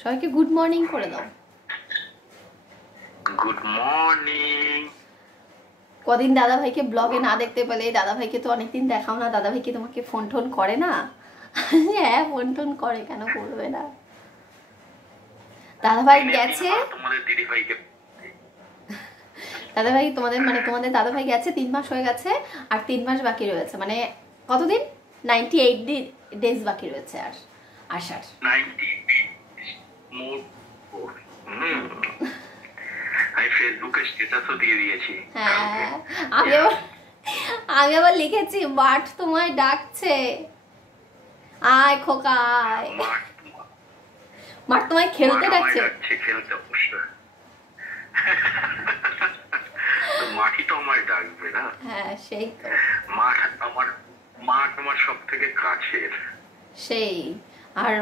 সবাইকে good morning করে দাও। Good morning. কদিন দাদা ভাইকে ব্লগে না দেখতে পেলে, দাদা ভাইকে তো অনেকদিন দেখাও না। দাদা ভাই কি তোমাকে ফোন টোন করে না? হ্যাঁ ফোন টোন করে, কেন করবে না? দাদা ভাই গেছে, তোমাদের দিদি ভাইকে, দাদা ভাই তোমাদের দাদা ভাই গেছে 3 মাস হয়ে গেছে, আর 3 মাস বাকি রয়েছে। মানে কতদিন? 98 ডেজ বাকি রয়েছে আর আসার। 90 মোর আমি ফেসবুকে স্ট্যাটাসও দিয়ে দিয়েছি। হ্যাঁ আমি আবার লিখেছি মাঠ তোমায় ডাকছে, আয় খোকা আয়। মাঠ তোমায় খেলতে ডাকছে। খেলতে অবশ্যই মাঠই তো আমায় ডাকবে না? হ্যাঁ সেই তো, মাঠ আমার সব থেকে কাছের। সেই আর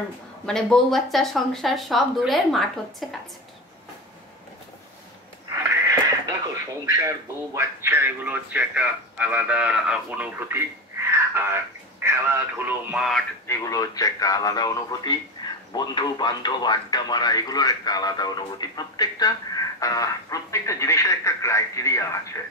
মানে বউ বাচ্চা সংসার সব দূরের, মাঠ হচ্ছে কাছের। দেখো, সংসার বউ বাচ্চা এগুলো হচ্ছে একটা আলাদা অনুভূতি, আর খেলাধুলো মাঠ এগুলো হচ্ছে একটা আলাদা অনুভূতি, বন্ধু বান্ধব আড্ডা মারা এগুলোর একটা আলাদা অনুভূতি। প্রত্যেকটা জিনিসের একটা ক্রাইটেরিয়া আছে।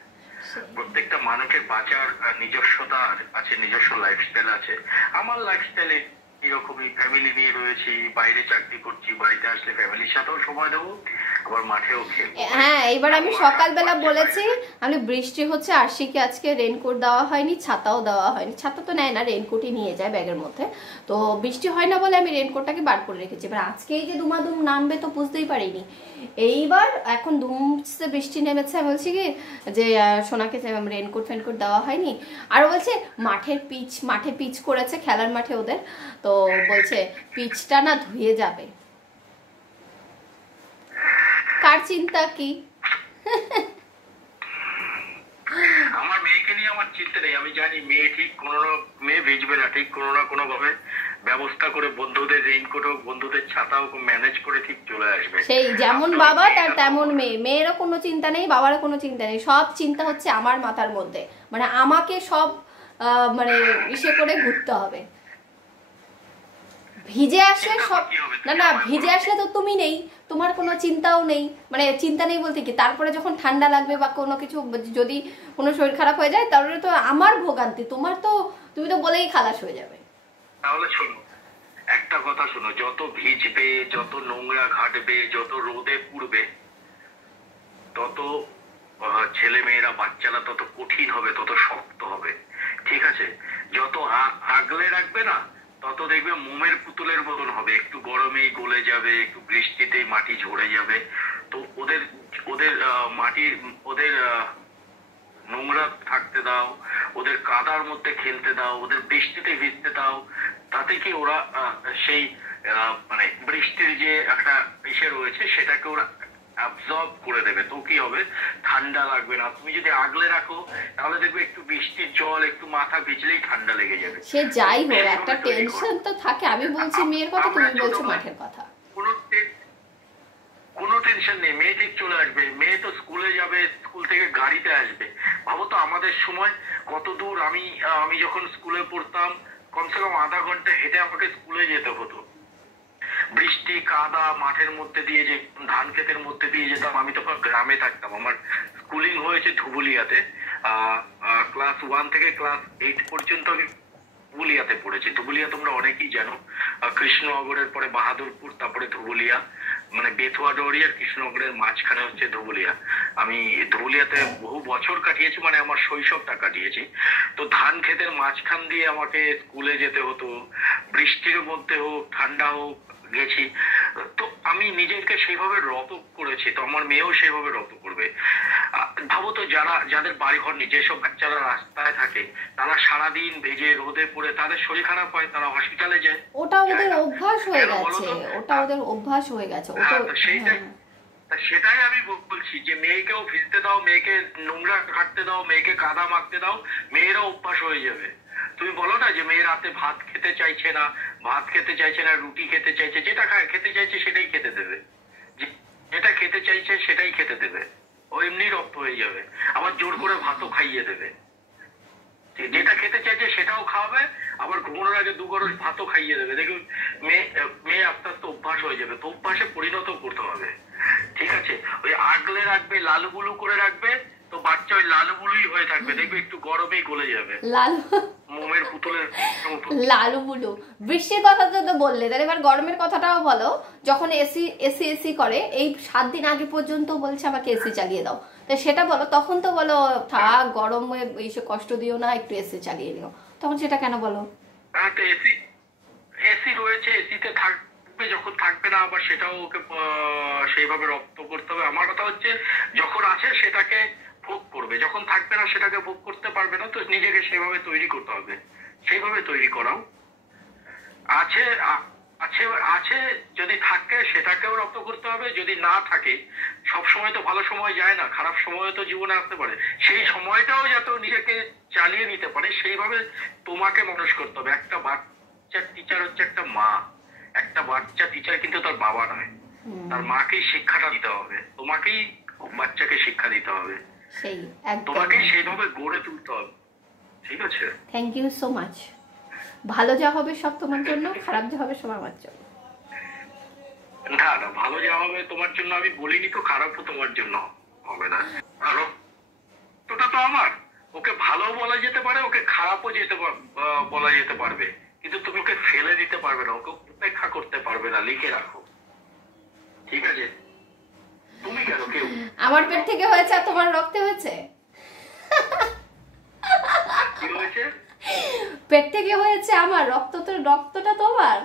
প্রত্যেকটা মানুষের বাঁচার নিজস্বতা আছে, নিজস্ব লাইফস্টাইল আছে। আমার লাইফস্টাইলে এরকমই, ফ্যামিলি নিয়ে রয়েছি, বাইরে চাকরি করছি, বাড়িতে আসলে ফ্যামিলির সাথেও সময় দেবো, আবার মাঠেও খেলবো। হ্যাঁ এইবার আমি সকালবেলা বলেছি, আমি বৃষ্টি হচ্ছে, আরশিকে আজকে রেনকোট দেওয়া হয়নি, ছাতাও দেওয়া হয়নি। ছাতা তো নেয় না, রেনকোটই নিয়ে যায় ব্যাগের মধ্যে। তো বৃষ্টি হয় না বলে আমি রেনকোটটাকে বার করে রেখেছি। এবার আজকে এই যে দুমাদুম নামবে তো বুঝতেই পারিনি। এইবার এখন ধুমসে বৃষ্টি নেমেছে, আমি বলছি কি যে সোনাকে রেনকোট ফেনকোট দেওয়া হয়নি। আর বলছে মাঠে পিচ করেছে, খেলার মাঠে ওদের। তো বলছে পিচটা না ধুয়ে যাবে। কার চিন্তা কি? আমার মেয়েকে নিয়ে আমার চিন্তা নেই। আমি জানি মেয়ে ভিজবে না, ঠিক কোনো না কোনো ভাবে ব্যবস্থা করে বন্ধুদের রেইনকোট হোক, বন্ধুদের ছাতা হোক, ম্যানেজ করে ঠিক চলে আসবে। সেই যেমন বাবা তার তেমন মেয়ে। মেয়েরও কোনো চিন্তা নেই, বাবারও কোনো চিন্তা নেই। সব চিন্তা হচ্ছে আমার মাথার মধ্যে, মানে আমাকে সব মানে ইসে করে ঘুরতে হবে। ভিজে আসলে সব না ভিজে আসলে তো তুমি নেই, তোমার কোনো চিন্তাও নেই। মানে চিন্তা নেই বলতে কি, তারপরে যখন ঠান্ডা লাগবে বা কোনো কিছু, যদি কোনো শরীর খারাপ হয়ে যায়, তাহলে তো আমার ভোগান্তি। তোমার তো, তুমি তো বলেই খালাস হয়ে যাবে। তাহলে শোনো, একটা কথা শোনো, যত ভিজবে, যত নোংরা ঘাটবে, যত রোদে পুড়বে, তত ছেলে মেয়েরা, বাচ্চারা তত কঠিন হবে, তত শক্ত হবে। ঠিক আছে? যত আগলে রাখবে না, তত দেখবে মোমের পুতুলের মতন হবে। একটু গরমেই গলে যাবে, একটু বৃষ্টিতেই মাটি ঝরে যাবে। তো ওদের নোংরা থাকতে দাও, ওদের কাদার মধ্যে খেলতে দাও, ওদের বৃষ্টিতে ভিজতে দাও। তাতে কি ওরা সেই মানে বৃষ্টির যে একটা ইসে রয়েছে সেটাকে ওরা অ্যাবজর্ব করে দেবে। তো কি হবে, ঠান্ডা লাগবে না। তুমি যদি আগলে রাখো, তাহলে দেখবে একটু বৃষ্টির জল, একটু মাথা ভিজলেই ঠান্ডা লেগে যাবে। সে যাই হোক, একটা টেনশন তো থাকে। আমি বলছি মেয়ের কথা, তুমি বলছো মাঠের কথা। কোনো টেনশন নেই, মেয়ে ঠিক চলে আসবে। মেয়ে তো স্কুলে যাবে, স্কুল থেকে গাড়িতে আসবে। ভাবো তো আমাদের সময় কত দূর। আমি যখন স্কুলে পড়তাম, কমসে কম আধা ঘন্টা হেঁটে আমাকে স্কুলে যেতে হতো। বৃষ্টি কাদা মাঠের মধ্যে দিয়ে, যে ধান ক্ষেতের মধ্যে দিয়ে যেতাম। আমি তখন গ্রামে থাকতাম। আমার স্কুলিং হয়েছে ধুবুলিয়াতে। ক্লাস 1 থেকে ক্লাস 8 পর্যন্ত আমি ধুবুলিয়াতে পড়েছি। ধুবুলিয়া তোমরা অনেকেই জানো, কৃষ্ণনগরের পরে বাহাদুরপুর, তারপরে ধুবুলিয়া, মানে বেথুয়াডোরি আর কৃষ্ণনগরের মাঝখানে হচ্ছে ধুবুলিয়া। আমি ধুবুলিয়াতে বহু বছর কাটিয়েছি, মানে আমার শৈশবটা কাটিয়েছি। তো ধান ক্ষেতের মাঝখান দিয়ে আমাকে স্কুলে যেতে হতো, বৃষ্টির মধ্যে হোক ঠান্ডা হোক গেছি। তো আমি নিজেকে সেইভাবে রত করেছি, তো আমার মেয়েও সেইভাবে রত করবে। ভাবো তো, যাদের বাড়িঘর নেই, যেসব বাচ্চারা রাস্তায় থাকে, তারা সারাদিন ভেজে রোদে পড়ে, তাদের শরীর খারাপ হয়, তারা হসপিটালে যায়। ওটা ওদের অভ্যাস হয়ে গেছে, ওটা ওদের অভ্যাস হয়ে গেছে। সেটাই আমি বলছি যে মেয়েকেও ভিজতে দাও, মেয়েকে নোংরা ঘাটতে দাও, মেয়েকে কাদা মাখতে দাও, মেয়েরা অভ্যাস হয়ে যাবে। তুমি বলো না যে মেয়ে রাতে ভাত খেতে চাইছে না, রুটি খেতে চাইছে, যেটা খেতে চাইছে সেটাই খেতে দেবে, যেটা খেতে চাইছে সেটাই খেতে দেবে। ও এমনি রক্ত হয়ে যাবে, আবার জোর করে ভাতও খাইয়ে দেবে। যেটা খেতে চাইছে সেটাও খাওয়াবে, আবার ঘুমানোর আগে 2 গরস ভাতও খাইয়ে দেবে। দেখুন, মেয়ে আস্তে আস্তে অভ্যাস অভ্যাস হয়ে যাবে, তো অভ্যাসে পরিণত করতে হবে। ঠিক আছে, ওই আগলে রাখবে, লালুবুলু করে রাখবে, তো বাচ্চা ওই লালুবুলুই হয়ে থাকবে, দেখবে একটু গরমেই গলে যাবে, লালু মোমের পুতুলের মতো। লালু বুলু। বৃষ্টির কথা তো বললে, তাহলে এবার গরমের কথাটাও বলো। যখন এসি এসি এসি করে, এই 7 দিন আগে পর্যন্ত বলছে আমাকে এসি চালিয়ে দাও, তো সেটা বলো। তখন তো বলো থাক গরমে এইসব কষ্ট দিও না, একটু এসি চালিয়ে নিও, তখন সেটা কেন বলো? হ্যাঁ, তো এসি এসি রয়েছে, এসিতে থাকবে, যখন থাকবে না আবার সেটাও ওকে সেইভাবে রপ্ত করতে হবে। আমার কথা হচ্ছে যখন আছে সেটাকে ভোগ করবে, যখন থাকবে না সেটাকে ভোগ করতে পারবে না, তো নিজেকে সেভাবে তৈরি করতে হবে, সেইভাবে তৈরি করাও। আছে আছে আছে, যদি থাকে সেটাকেও রপ্ত করতে হবে, যদি না থাকে, সব সময় তো ভালো সময় যায় না, খারাপ সময় তো জীবনে আসতে পারে, সেই সময়টাও যাতে নিজেকে চালিয়ে নিতে পারে সেইভাবে তোমাকে মানুষ করতে হবে। একটা বাচ্চার টিচার হচ্ছে একটা মা, একটা বাচ্চা টিচার কিন্তু তার বাবা নয়, তার মাকেই শিক্ষাটা দিতে হবে, তোমাকেই বাচ্চাকে শিক্ষা দিতে হবে, সেই একদম তোমাকেই সেইভাবে গড়ে তুলতে হবে। ঠিক আছে, থ্যাংক ইউ সো মাচ। ভালো যা হবে সব তোমার জন্য, খারাপ যা হবে সব আমার জন্য। না না, ভালো যা হবে তোমার জন্য আমি বলিনি তো, খারাপও তোমার জন্য হবে না। আর রক্তটা তো আমার, ওকে ভালো বলা যেতে পারে, ওকে খারাপও বলা যেতে পারবে, কিন্তু তুমি ওকে ফেলে দিতে পারবে না, ওকে উপেক্ষা করতে পারবে না, লিখে রাখো। ঠিক আছে, তুমি কেন কেউ আমার পেট থেকে হয়েছে আর তোমার রক্তে হয়েছে? কি হয়েছে? পেট থেকে হয়েছে আমার, রক্তটা তোমার।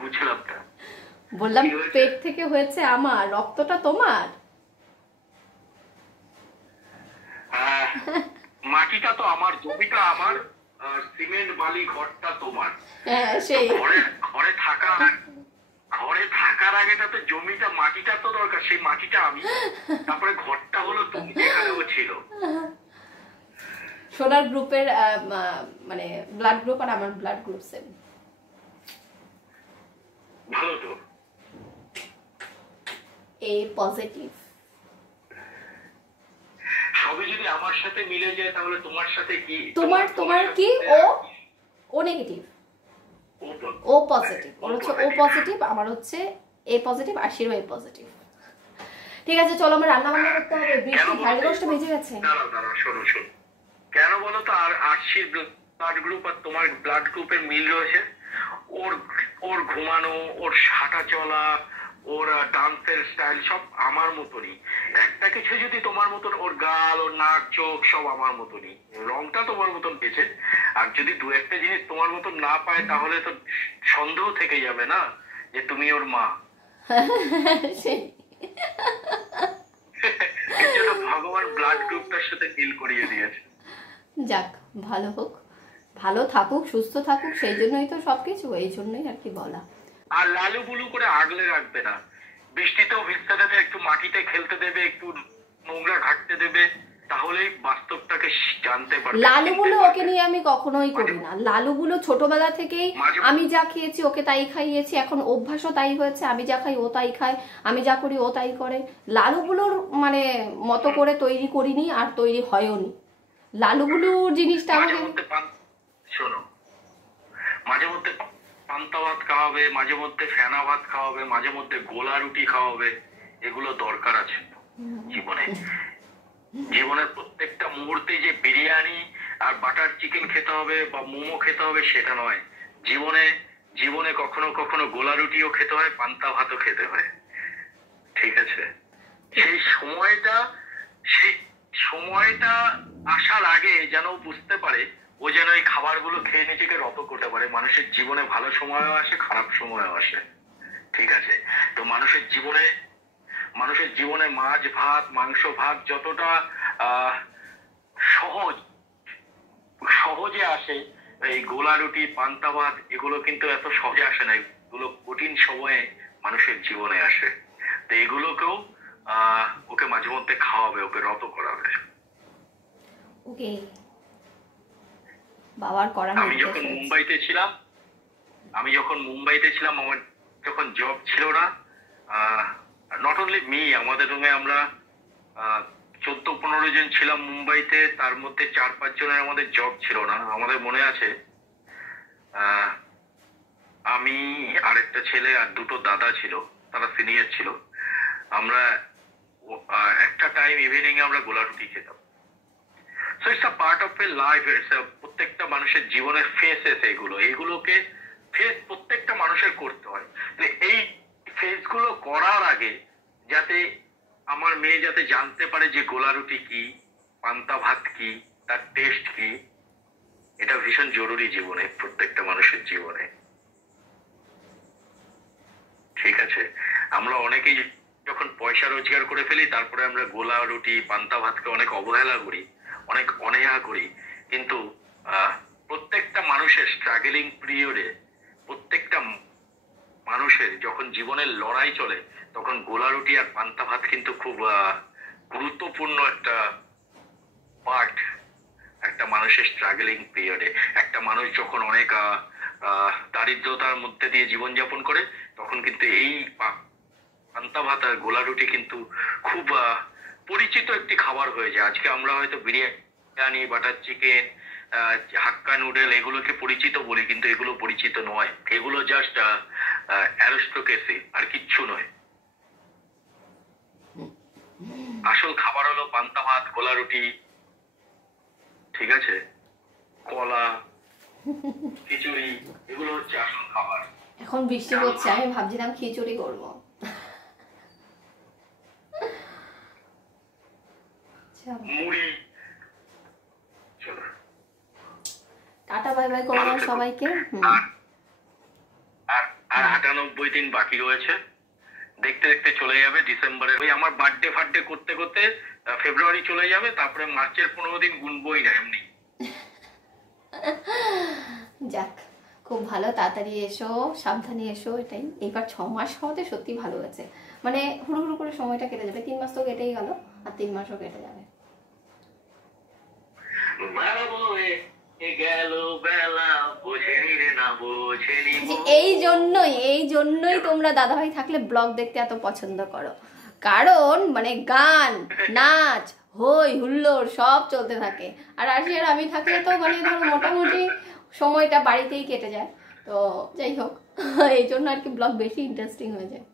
বুঝলাম না, বললাম কি হয়েছে? পেট থেকে হয়েছে আমার, রক্তটা তোমার। মাটিটা তো আমার, জমিটা আমার, আর সিমেন্ট বালি ঘরটা তোমার। হ্যাঁ সেই ঘরে থাকার আগেটা তো জমিটা মাটিটা তো দরকার, সেই মাটিটা আমি, তারপরে ঘরটা হলো তুমি, যেখানেও ছিল। সোনার গ্রুপের মানে ব্লাড গ্রুপ আর আমার ব্লাড গ্রুপ সেম। ভালো তো, এ পজিটিভ। সবই যদি আমার সাথে মিলে যায় তাহলে তোমার সাথে কি, তোমার কি? ও নেগেটিভ, ও পজিটিভ। ওর হচ্ছে ও পজিটিভ, আমার হচ্ছে এ পজিটিভ, আর শিরো এ পজিটিভ। ঠিক আছে চলো, আমার রান্না বান্না করতে হবে, বৃষ্টি 10:30 বেজে গেছে। দাঁড়াও শোনো কেন বলো তো, আর আরশির ব্লাড গ্রুপ আর তোমার ব্লাড গ্রুপের মিল রয়েছে। ওর ওর ঘুমানো, ওর হাঁটা চলা, ওর ডান্সের স্টাইল সব আমার মতনই। একটা কিছু যদি তোমার মতন, ওর গাল, ওর নাক, চোখ সব আমার মতনই, রংটা তোমার মতন পেয়েছে। আর যদি দু একটা জিনিস তোমার মতন না পায় তাহলে তো সন্দেহ থেকে যাবে না যে তুমি ওর মা। সেই এর জন্য ভগবান ব্লাড গ্রুপটার সাথে মিল করিয়ে দিয়েছে। যাক, ভালো হোক, ভালো থাকুক, সুস্থ থাকুক, সেই জন্যই তো সবকিছু, এই জন্যই আর কি বলা। আর লালু বুলু করে আগলে রাখবে না, বৃষ্টিতেও ভিজতে দেবে, একটু মাটিতে খেলতে দেবে, একটু নোংরা ঘাটতে দেবে, তাহলেই বাস্তবটাকে জানতে পারবে। লালু বুলু ওকে নিয়ে আমি কখনোই করি না। লালু বুলু ছোটবেলা থেকেই আমি যা খেয়েছি ওকে তাই খাইয়েছি, এখন অভ্যাসও তাই হয়েছে, আমি যা খাই ও তাই খায়, আমি যা করি ও তাই করে। লালু বুলুর মানে মতো করে তৈরি করিনি, আর তৈরি হয়ওনি। লালু বুলুর জিনিসটা আমাকে শোনো, মাঝে মধ্যে পান্তা ভাত খাওয়াবে, মাঝে মধ্যে ফেনা ভাত খাওয়াবে, মাঝে মধ্যে গোলা রুটি খাওয়াবে, এগুলো দরকার আছে জীবনের প্রত্যেকটা মুহূর্তে যে বিরিয়ানি আর বাটার চিকেন খেতে হবে বা মোমো খেতে হবে সেটা নয়। জীবনে কখনো কখনো গোলা রুটিও খেতে হয়, পান্তা ভাতও খেতে হয়। ঠিক আছে, সেই সময়টা আসার আগে যেন বুঝতে পারে, ও যেন এই খাবারগুলো খেয়ে নিজেকে রত করতে পারে। মানুষের জীবনে ভালো সময়ও আসে, খারাপ সময়ও আসে। ঠিক আছে, তো মানুষের জীবনে মাছ ভাত মাংস ভাত যতটা সহজে আসে, এই গোলা রুটি পান্তা ভাত এগুলো কিন্তু এত সহজে আসে না, এগুলো কঠিন সময়ে মানুষের জীবনে আসে। তো এগুলোকেও ওকে মাঝে মধ্যে খাওয়াবে, ওকে রত করাবে। ওকে বাবার করা। আমি যখন মুম্বাইতে ছিলাম, আমার যখন জব ছিল না, নট অনলি মি, আমাদের রুমে আমরা 14-15 জন ছিলাম মুম্বাইতে, তার মধ্যে 4-5 জনের আমাদের জব ছিল না। আমাদের মনে আছে, আমি আর একটা ছেলে আর দুটো দাদা ছিল, তারা সিনিয়র ছিল। আমরা একটা টাইম ইভিনিং আমরা গোলা রুটি খেতাম। So it's a part of A life, it's প্রত্যেকটা মানুষের জীবনের ফেসেস এগুলোকে ফেস প্রত্যেকটা মানুষের করতে হয়। তো এই ফেস গুলো করার আগে যাতে আমার মেয়ে যাতে জানতে পারে যে গোলা রুটি কি, পান্তা ভাত কি, তার টেস্ট কি, এটা ভীষণ জরুরি জীবনে, প্রত্যেকটা মানুষের জীবনে। ঠিক আছে, আমরা অনেকেই যখন পয়সা রোজগার করে ফেলি তারপরে আমরা গোলা রুটি পান্তা ভাতকে অনেক অবহেলা করি, অনেক অনীহা করি। কিন্তু প্রত্যেকটা মানুষের স্ট্রাগলিং পিরিয়ডে, প্রত্যেকটা মানুষের যখন জীবনের লড়াই চলে, তখন গোলা রুটি আর পান্তা ভাত কিন্তু খুব গুরুত্বপূর্ণ একটা পার্ট একটা মানুষের স্ট্রাগলিং পিরিয়ডে। একটা মানুষ যখন অনেক দারিদ্রতার মধ্যে দিয়ে জীবনযাপন করে, তখন কিন্তু এই পান্তা ভাত আর গোলা রুটি কিন্তু খুব পরিচিত একটি খাবার হয়ে যায়। আজকে আমরা হয়তো বিরিয়ানি, বাটার চিকেন, হাক্কা নুডল এগুলোকে পরিচিত বলি, কিন্তু এগুলো পরিচিত নয়। এগুলো জাস্ট অ্যারিস্টোক্রেসি, আর কিচ্ছু নয়। আসল খাবার হলো পান্তা ভাত, গোলা রুটি, ঠিক আছে, কলা, খিচুড়ি, এগুলো হচ্ছে আসল খাবার। এখন বৃষ্টি হচ্ছে, আমি ভাবছিলাম খিচুড়ি করবো। মুড়ি। চলো টাটা বাই বাই করলাম সবাইকে। আর 98 দিন বাকি রয়েছে, দেখতে দেখতে চলে যাবে ডিসেম্বরে। ওই আমার বার্থডে ফার্থডে করতে করতে ফেব্রুয়ারি চলে যাবে, তারপরে মার্চের 15 দিন গুনবই না এমনি। যাক, খুব ভালো, তাড়াতাড়ি এসো, সাবধানে এসো। এটাই, এইবার 6 মাস হওয়াতে সত্যি ভালো হয়েছে। মানে হুড়ু হুড়ু করে সময়টা কেটে যাবে। 3 মাস তো কেটেই গেল, আর 3 মাসও কেটে যাবে। এই জন্যই তোমরা দাদাভাই থাকলে ব্লগ দেখতে এত পছন্দ করো, কারণ মানে গান, নাচ, হই হুল্লোড় সব চলতে থাকে। আর আরশি আর আমি থাকলে তো মানে ধরো মোটামুটি সময়টা বাড়িতেই কেটে যায়। তো যাই হোক, এই জন্য আর কি ব্লগ বেশি ইন্টারেস্টিং হয়ে যায়।